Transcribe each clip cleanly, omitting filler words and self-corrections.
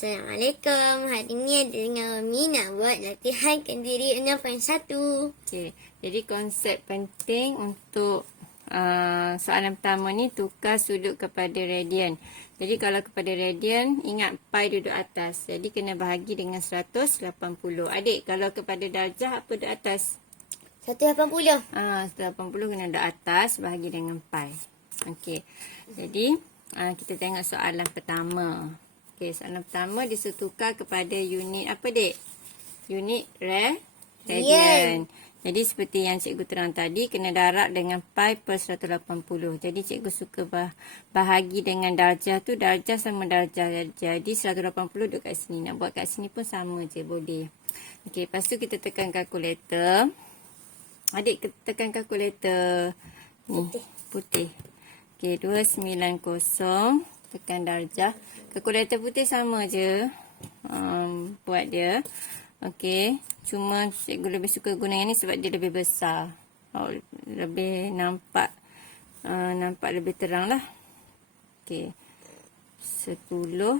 Assalamualaikum. Hari ni ada dengan Umi nak buat latihan kendiri 6.1. Okey, jadi konsep penting untuk soalan pertama ni tukar sudut kepada radian. Jadi kalau kepada radian, ingat pi duduk atas. Jadi kena bahagi dengan 180. Adik, kalau kepada darjah apa duduk atas? 180. 180 kena duduk atas, bahagi dengan pi. Okey, jadi kita tengok soalan pertama. Okey, soalan pertama disuruh tukar kepada unit apa, Dek? Unit radian. Jadi seperti yang cikgu terang tadi, kena darab dengan pi per 180. Jadi cikgu suka bahagi dengan darjah tu, darjah sama darjah. Jadi 180 duduk kat sini. Nak buat kat sini pun sama je, boleh. Okey, lepas tu kita tekan kalkulator. Adik tekan kalkulator. Ni, putih. Okey, 290. Tekan darjah. Kalkulator putih sama je. Buat dia. Okey. Cuma cikgu lebih suka guna yang ni sebab dia lebih besar. Lebih nampak. Nampak lebih terang lah. Okey. 10.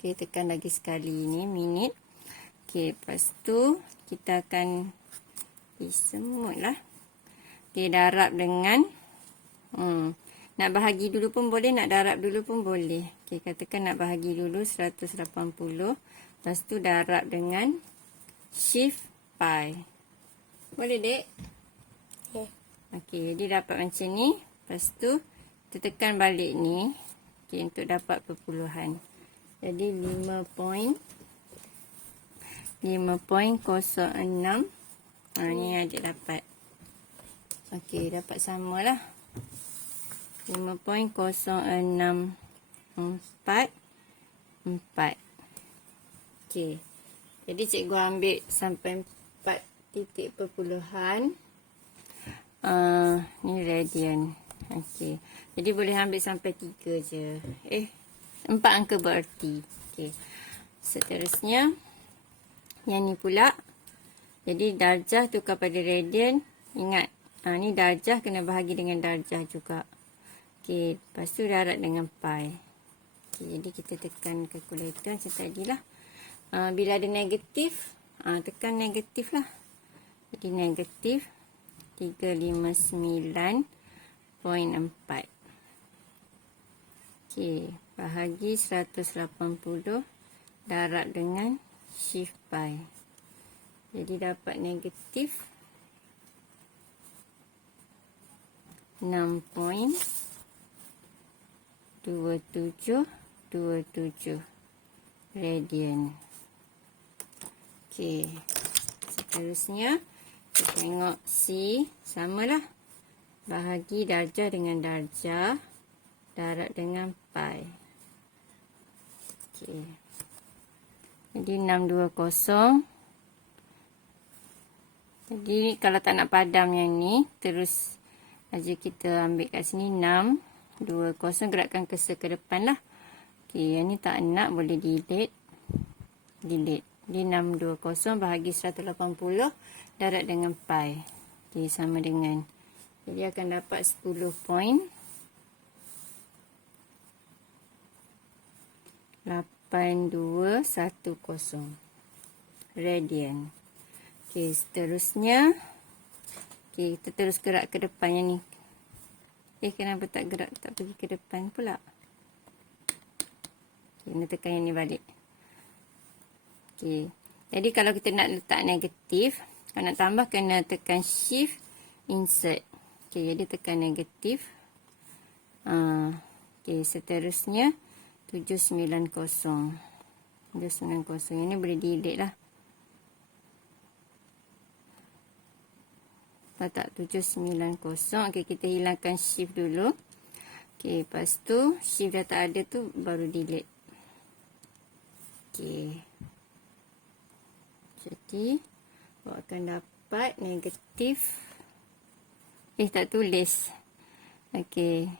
Okey, tekan lagi sekali ni. Minit. Okey, lepas tu kita akan semut lah. Okey, darab dengan nak bahagi dulu pun boleh, nak darab dulu pun boleh. Okey, katakan nak bahagi dulu 180. Lepas tu darab dengan shift pi. Boleh, Dek? Okey. Okey, jadi dapat macam ni. Lepas tu kita tekan balik ni. Okey, untuk dapat perpuluhan. Jadi 5.06. Ni adik dapat. Okey, dapat samalah. 5.0644. Okey. Jadi cikgu ambil sampai 4 titik perpuluhan. Ni radian. Okey. Jadi boleh ambil sampai 3 je. 4 angka bererti. Okey. Seterusnya yang ni pula. Jadi darjah tukar pada radian. Ingat, ni darjah kena bahagi dengan darjah juga. Okey, lepas tu darab dengan pi. Okey, jadi kita tekan kalkulator macam tadilah. Bila ada negatif, tekan negatif lah. Jadi negatif 359.4. Okey, bahagi 180 darab dengan shift pi. Jadi dapat negatif 6.2727 radian. Okey. Seterusnya kita tengok C, samalah. Bahagi darjah dengan darjah, darab dengan pi. Okey. Jadi 620. Jadi kalau tak nak padam yang ni, terus aja kita ambil kat sini 620, gerakkan cursor ke depan lah. Okey, yang ni tak nak, boleh delete. Delete. Jadi 620 bahagi 180 darab dengan pi. Okey, sama dengan. Jadi akan dapat 10.8210 radian. Okey, seterusnya. Okey, kita terus gerak ke depan yang ni. Kenapa tak gerak, tak pergi ke depan pula? Okay, kena tekan yang ni balik. Okey, jadi kalau kita nak letak negatif, kalau nak tambah kena tekan shift insert. Okey, jadi tekan negatif. Okey, seterusnya 790. 790. Yang ni boleh delete lah. Tak 790. Okey, kita hilangkan shift dulu. Okey, lepas tu shift dah tak ada tu baru delete. Okey. Jadi akan dapat negatif. Tak tulis. Okey.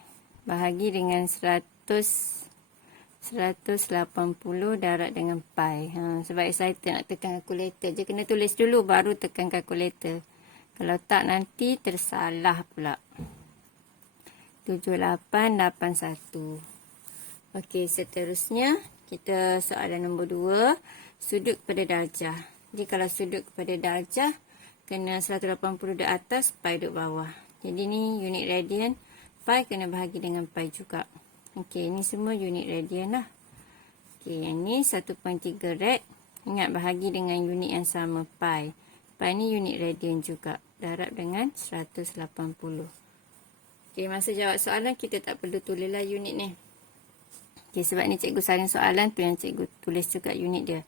Bahagi dengan 180 darab dengan pi. Sebab excited nak tekan kalkulator je. Kena tulis dulu baru tekan kalkulator. Kalau tak nanti tersalah pula. 7881. Okey, seterusnya Kita soalan nombor 2, sudut kepada darjah. Jadi kalau sudut kepada darjah, kena 180 di atas, pi duduk bawah. Jadi ni unit radian, pi kena bahagi dengan pi juga. Okey, ni semua unit radian lah. Okey, yang ni 1.3 rad. Ingat bahagi dengan unit yang sama, pi. Pi ni unit radian juga. Darab dengan 180. Okey, masa jawab soalan kita tak perlu tulislah unit ni. Okey, sebab ni cikgu saling soalan tu yang cikgu tulis juga unit dia.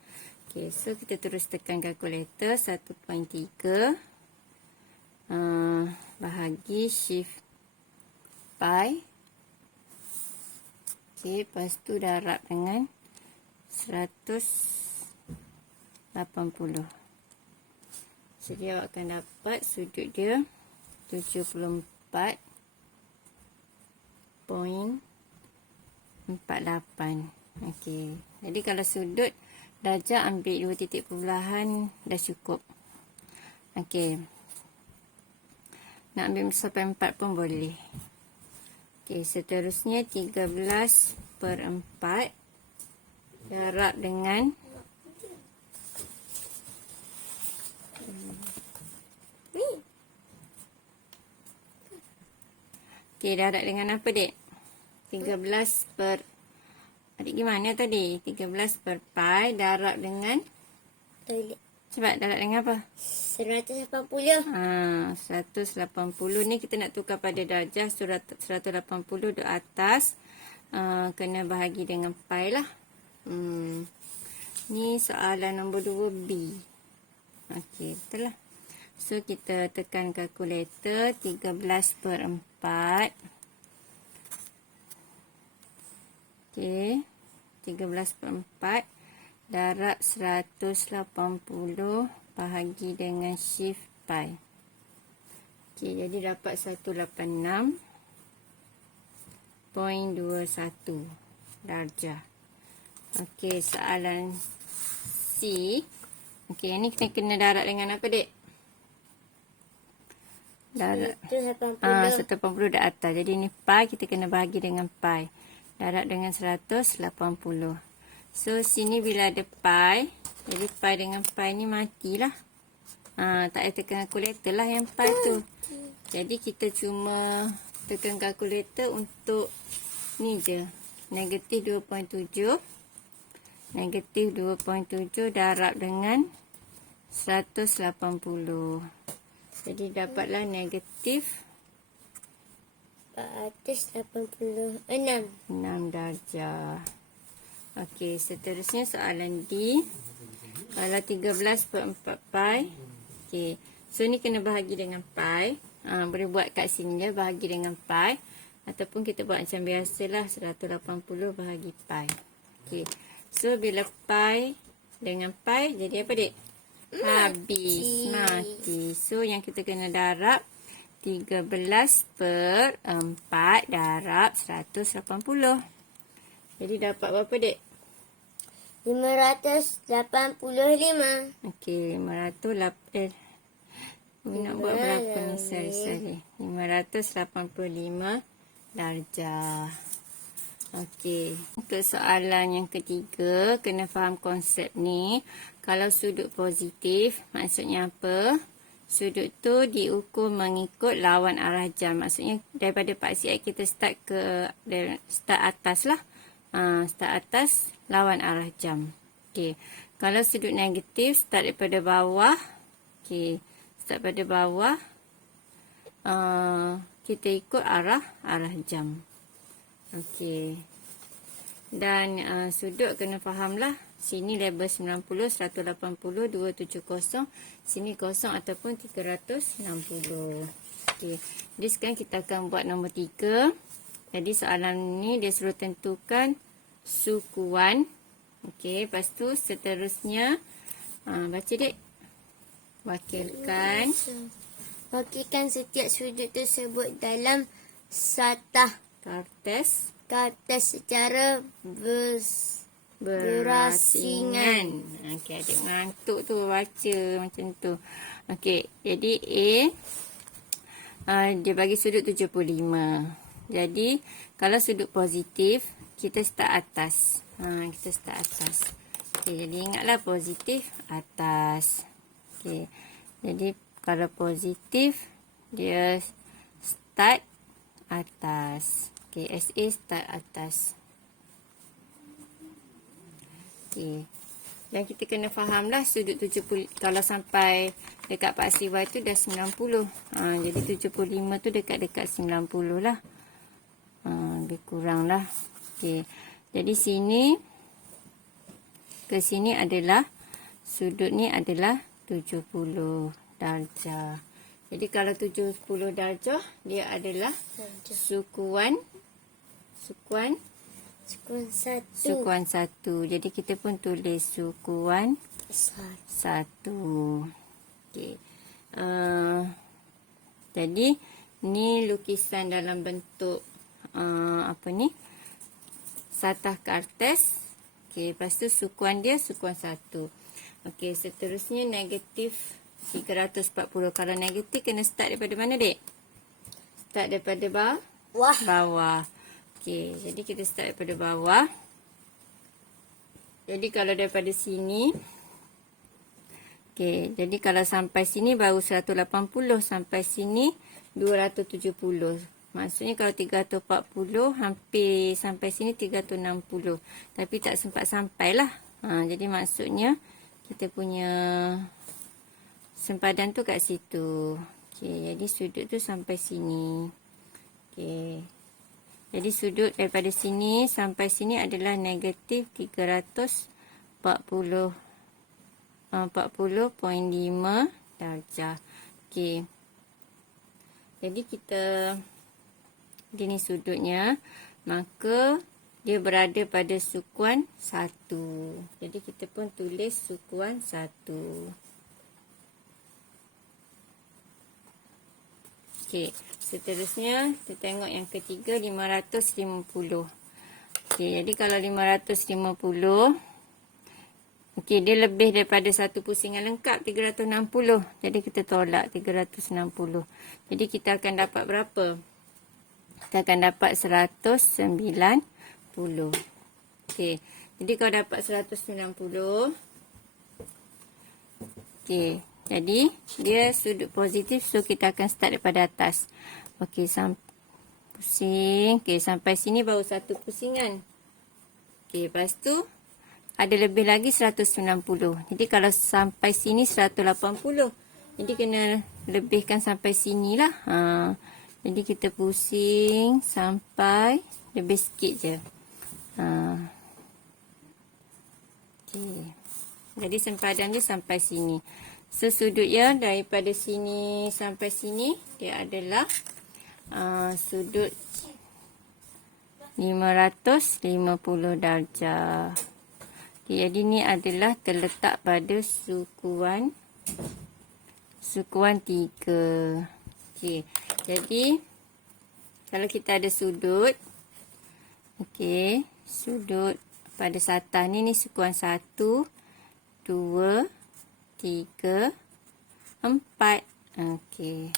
Okey, so kita terus tekan kalkulator 1.3 bahagi shift pi. Okey, lepas tu darab dengan 180. Jadi awak akan dapat sudut dia 74.48. Okey. Jadi kalau sudut darjah ambil 2 titik perpuluhan dah cukup. Okey. Nak ambil sampai 4 pun boleh. Okey, seterusnya 13/4 darab dengan okey, darab dengan apa, Dek? 13 per adik gimana tadi? 13 per pi darab dengan Toilet. sebab darab dengan apa? 180. 180 ni kita nak tukar pada darjah. 180 di atas, kena bahagi dengan pi lah. Ni soalan nombor 2B. Okey, betul lah. So kita tekan kalkulator 13/4. Okey, 13/4 darab 180 bahagi dengan shift pi. Okey, jadi dapat 186.21 darjah. Okey, soalan C. Okey, yang ni kita kena darab dengan apa, Dek? Darab 180 di atas. Jadi ni pi kita kena bahagi dengan pi. Darab dengan 180. So sini bila ada pi, jadi pi dengan pi ni matilah. Tak payah tekan kalkulator lah yang pi tu. Jadi kita cuma tekan kalkulator untuk ni je. Negatif 2.7. Negatif 2.7 darab dengan 180. Jadi dapatlah negatif 486 darjah. Okey, seterusnya soalan D. Kalau 13/4 pi. Okey, so ni kena bahagi dengan pi. Boleh buat kat sini je, bahagi dengan pi. Ataupun kita buat macam biasalah, 180 bahagi pi. Okey, so bila pi dengan pi jadi apa, Dek? Habis, mati. So yang kita kena darab 13/4 darab 180. Jadi dapat berapa, Dek? 585. Okey, 508. Nak buat berapa ni? Sorry. 585 darjah. Okey. Untuk soalan yang ketiga, kena faham konsep ni. Kalau sudut positif, maksudnya apa? Sudut tu diukur mengikut lawan arah jam. Maksudnya daripada paksi kita start atas lah. Start atas lawan arah jam. Okey. Kalau sudut negatif start daripada bawah. Okey. Start pada bawah. Kita ikut arah jam. Okey. Dan sudut kena fahamlah. Sini label 90, 180, 270. Sini kosong ataupun 360. Okey. Jadi sekarang kita akan buat nombor 3. Jadi soalan ni dia suruh tentukan sukuan. Okey. Lepas tu seterusnya. Baca, Dek. Wakilkan setiap sudut tersebut dalam satah kertas secara berasingan. Okey, adik mengantuk tu baca macam tu. Okey, jadi A dia bagi sudut 75. Jadi kalau sudut positif kita start atas. Kita start atas. Okey, jadi ingatlah positif atas. Okey. Jadi kalau positif dia start atas. Okey, SA start atas. Okey. Dan kita kena fahamlah sudut 70 kalau sampai dekat paksi Y tu dah 90. Jadi 75 tu dekat-dekat 90 lah. Lebih kurang lah. Okey. Jadi sini ke sini adalah sudut ni adalah 70 darjah. Jadi kalau 70 darjah dia adalah sukuan Sukuan 1. Jadi kita pun tulis sukuan 1. 1. Okey. Jadi ni lukisan dalam bentuk apa ni? Satah kertas. Okey, lepas tu sukuan dia sukuan 1. Okey, seterusnya negatif 340. Kalau negatif kena start daripada mana, Dek? Start daripada bawah. Okey, jadi kita start daripada bawah. Jadi kalau daripada sini, okey, jadi kalau sampai sini baru 180, sampai sini 270. Maksudnya kalau 340 hampir sampai sini 360. Tapi tak sempat sampailah. Jadi maksudnya kita punya sempadan tu kat situ. Okey, jadi sudut tu sampai sini. Okey. Jadi sudut daripada sini sampai sini adalah negatif 340. 40.5 darjah. Okey. Jadi ini sudutnya, maka dia berada pada sukuan 1. Jadi kita pun tulis sukuan 1. Okey, seterusnya kita tengok yang ketiga 550. Okey, jadi kalau 550, okey, dia lebih daripada satu pusingan lengkap 360. Jadi kita tolak 360. Jadi kita akan dapat berapa? Kita akan dapat 190. Okey. Jadi kalau dapat 190. Okey. Jadi dia sudut positif, so kita akan start daripada atas. Okey, pusing. Okey, sampai sini baru satu pusingan. Okey, lepas tu ada lebih lagi 190. Jadi kalau sampai sini 180. Jadi kena lebihkan sampai sinilah. Jadi kita pusing sampai lebih sikit je. Okay. Jadi sempadan dia sampai sini. So sudutnya daripada sini sampai sini dia adalah sudut 550 darjah. Okay, jadi ni adalah terletak pada sukuan 3. Okey. Jadi kalau kita ada sudut, okey, sudut pada satah ni sukuan 1, 2, 3, 4. Okey.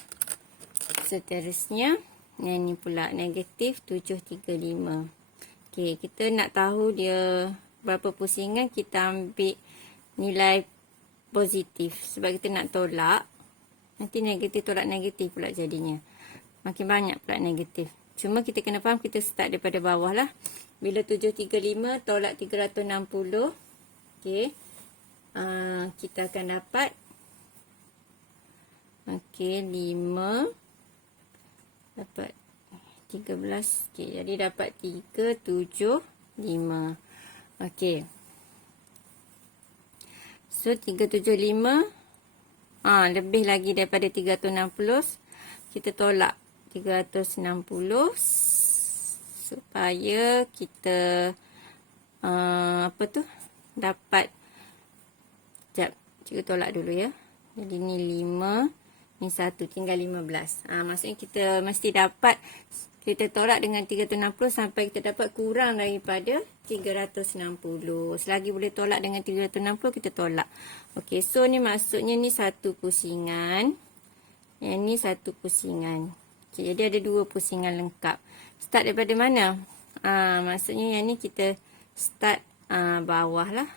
Seterusnya yang ni pula negatif 735. Okey, kita nak tahu dia berapa pusingan, kita ambil nilai positif sebab kita nak tolak. Nanti negatif tolak negatif pula jadinya. Makin banyak pula negatif. Cuma kita kena faham kita start daripada bawah lah. Bila 735 tolak 360. Okey. Kita akan dapat. Okey, 5. Dapat 13. Okey, jadi dapat 375. Okey. So 375. Lebih lagi daripada 360. Kita tolak 360 supaya kita dapat. Sekejap, cikgu tolak dulu ya. Jadi ni 5, ni 1, tinggal 15. Maksudnya kita mesti dapat, kita tolak dengan 360 sampai kita dapat kurang daripada 360. Selagi boleh tolak dengan 360 kita tolak. Okey, so ni maksudnya ni satu pusingan. Yang ni satu pusingan. Okay, jadi ada 2 pusingan lengkap. Start daripada mana? Maksudnya yang ni kita start bawah lah.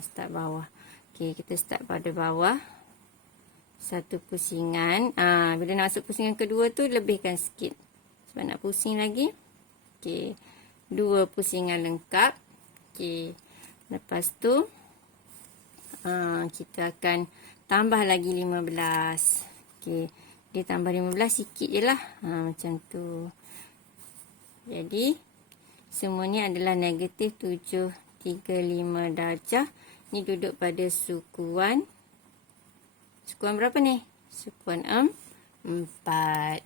Start bawah. Okey, kita start pada bawah. 1 pusingan. Bila nak masuk pusingan kedua tu, lebihkan sikit. Sebab nak pusing lagi. Okey, 2 pusingan lengkap. Okey, lepas tu, kita akan tambah lagi 15. Okey, dia tambah 15 sikit je lah. Macam tu. Jadi, semua ni adalah negatif 735 darjah. Ni duduk pada sukuan. Sukuan berapa ni? Sukuan 4.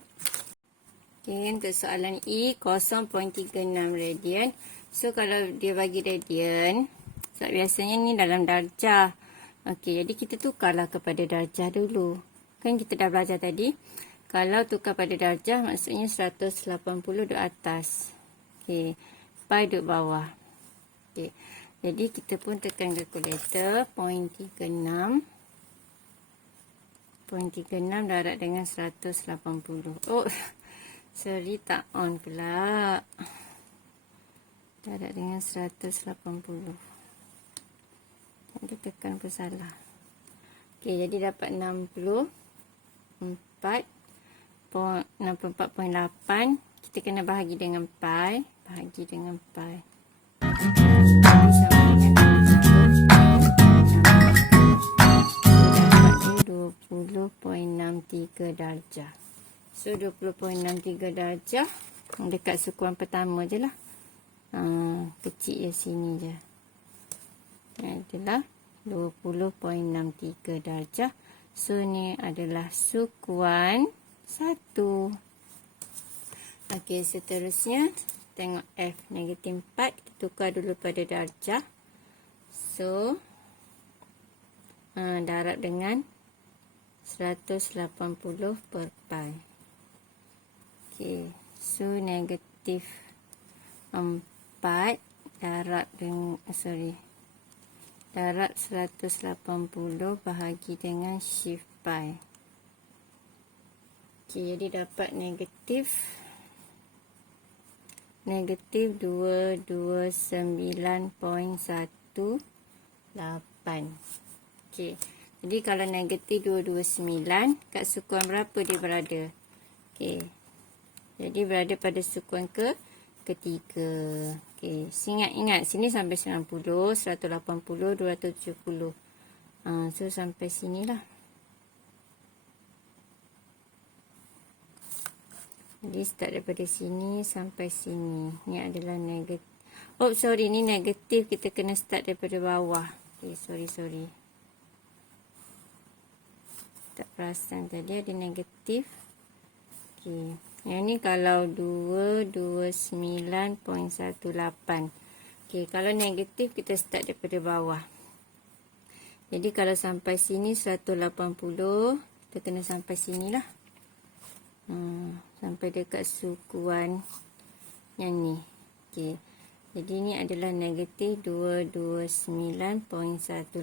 Okey, untuk soalan E, 0.36 radian. So, kalau dia bagi radian, sebab biasanya ni dalam darjah. Okey, jadi kita tukarlah kepada darjah dulu. Kan kita dah belajar tadi. Kalau tukar pada darjah, maksudnya 180 duduk atas. Okey, pi duduk bawah. Okey, jadi kita pun tekan kalkulator. 0.36. 0.36 darab dengan 180. Oh, sorry, tak on pula. Darab dengan 180. Jadi tekan pun salah. Okey, jadi dapat 64.8. Kita kena bahagi dengan pi. Bahagi dengan pi. Jadi sama dengan 20.63 darjah. So 20.63 darjah dekat sukuan pertama je lah. Kecil je sini je. Adalah 20.63 darjah. So ni adalah sukuan 1. Okey, seterusnya tengok F negatif 4. Kita tukar dulu pada darjah. So darab dengan 180 per pi. Okey, so negatif 4 darab dengan darab 180 bahagi dengan shift pi. Okey, jadi dapat negatif 229.18. Okey, jadi kalau negatif 229, kat sukuan berapa dia berada? Okey, jadi berada pada sukuan ketiga. Okey, ingat sini sampai 90, 180, 270. So sampai sinilah. Jadi start daripada sini sampai sini. Ni adalah negatif. Oh, sorry, ni negatif. Kita kena start daripada bawah. Okey, sorry. Tak perasan tadi ada negatif. Okey. Yang ni kalau 229.18. Okey, kalau negatif kita start daripada bawah. Jadi kalau sampai sini 180, kita kena sampai sinilah. Sampai dekat sukuan yang ni. Okey. Jadi ni adalah negatif 229.18.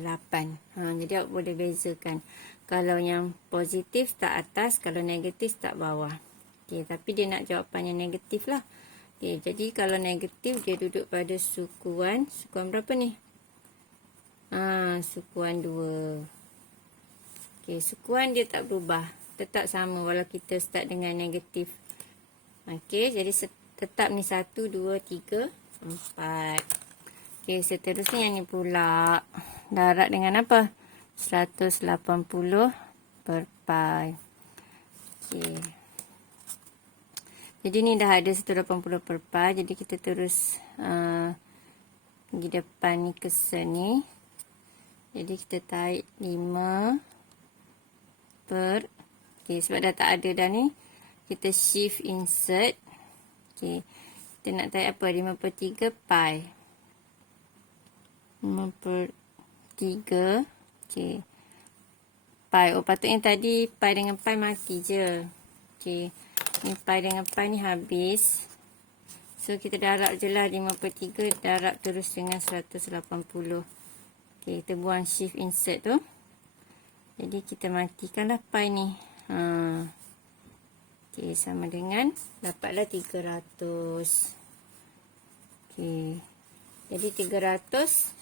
Jadi awak boleh bezakan. Kalau yang positif start atas, kalau negatif start bawah. Okey, tapi dia nak jawapan yang negatif lah. Okey, jadi kalau negatif dia duduk pada sukuan berapa ni? Sukuan 2. Okey, sukuan dia tak berubah. Tetap sama walau kita start dengan negatif. Okey, jadi tetap ni 1, 2, 3, 4. Okey, seterusnya yang ni pula. Darab dengan apa? 180 per pi. Okey. Jadi ni dah ada 180 per pi. Jadi kita terus pergi depan ni ke sini. Jadi kita tarik 5 per. Okey, sebab dah tak ada dah ni. Kita shift insert. Okey. Kita nak tarik apa? 5 per 3 pi. 5 per 3. Okey. Pi. Oh, patutnya tadi pi dengan pi mati je. Okey. Ni pi dengan pi ni habis. So, kita darab je lah 5 per 3. Darab terus dengan 180. Okey, kita buang shift insert tu. Jadi, kita matikanlah pi ni. Okey, sama dengan dapatlah 300. Okey. Jadi 300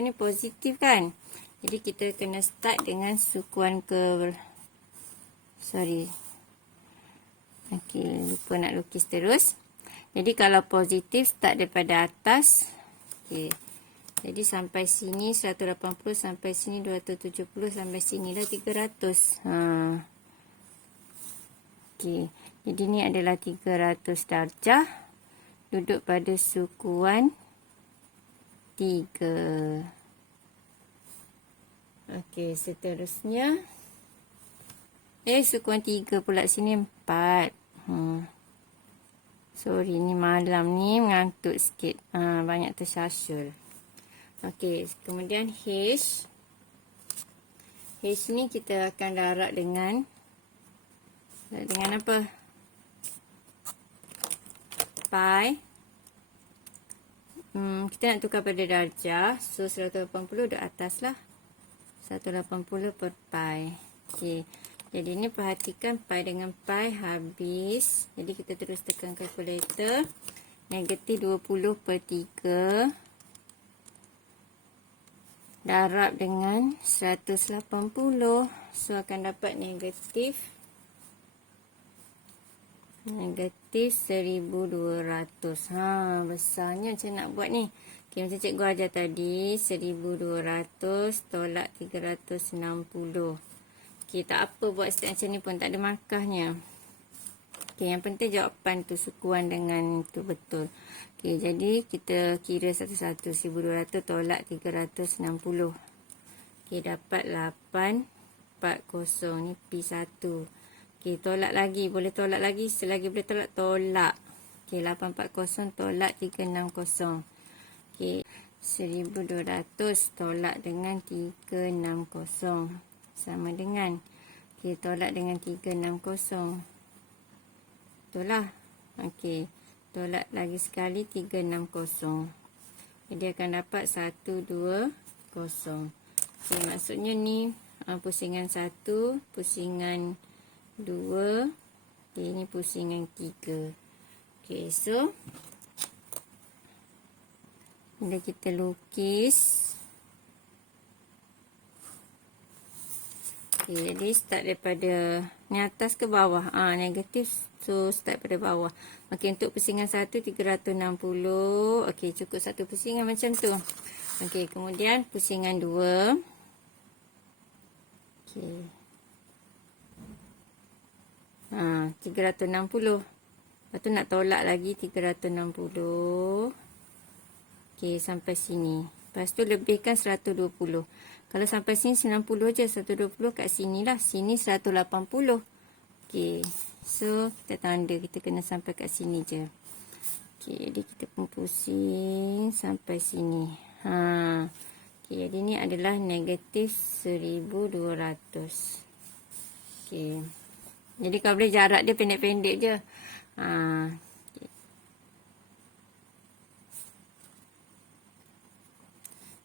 ni positif kan. Jadi kita kena start dengan sukuan Okey, lupa nak lukis terus. Jadi kalau positif start daripada atas. Okey. Jadi sampai sini 180, sampai sini 270, sampai sini dah 300. Okey. Jadi ni adalah 300 darjah. Duduk pada sukuan 3. Okey, seterusnya. Sukuan 3 pula, sini 4. Sorry, ni malam ni mengantuk sikit. Banyak tersyasyul. Okey, kemudian H. H ni kita akan darab dengan apa? Pi. Kita nak tukar pada darjah. So, 180 duduk atas lah. 180 per pi. Okey. Jadi ni perhatikan pi dengan pi habis. Jadi kita terus tekan kalkulator. Negatif 20 per 3. Darab dengan 180. So akan dapat negatif 1200. Besarnya macam nak buat ni. Okay, macam cikgu ajar tadi, 1200 tolak 360. Okay, tak apa buat step macam ni pun, tak ada markahnya. Okay, yang penting jawapan tu sukuan dengan tu betul. Okay, jadi kita kira satu-satu. 1200 tolak 360. Okay, dapat 840. Ni P1. Okay, tolak lagi. Boleh tolak lagi. Selagi boleh tolak, tolak. Okay, 840 tolak 360. Okay, 1200 tolak dengan 360. Sama dengan. Okay, tolak dengan 360. Betul lah. Okay, tolak lagi sekali 360. Jadi akan dapat 120. Okay, maksudnya ni pusingan 1, pusingan 2. Okay, ni pusingan 3. Okay, so bila kita lukis. Okay, jadi start daripada ni atas ke bawah. Negatif. So start pada bawah. Okay, untuk pusingan 1 360. Okay, cukup satu pusingan macam tu. Okay, kemudian pusingan 2. Okay. 360. Lepas tu nak tolak lagi 360. Okay, sampai sini. Lepas tu lebihkan 120. Kalau sampai sini 90 je. 120 kat sini lah. Sini 180. Okay. So, kita tanda. Kita kena sampai kat sini je. Okay, jadi kita pun pusing sampai sini. Okay, jadi ni adalah negatif 1200. Okay. Jadi kalau boleh jarak dia pendek-pendek je.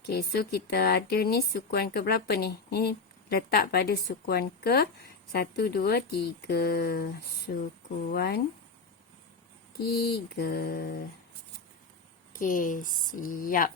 Okay, so kita ada ni sukuan ke berapa ni? Ni letak pada sukuan ke 1, 2, 3. Sukuan 3. Okay, siap.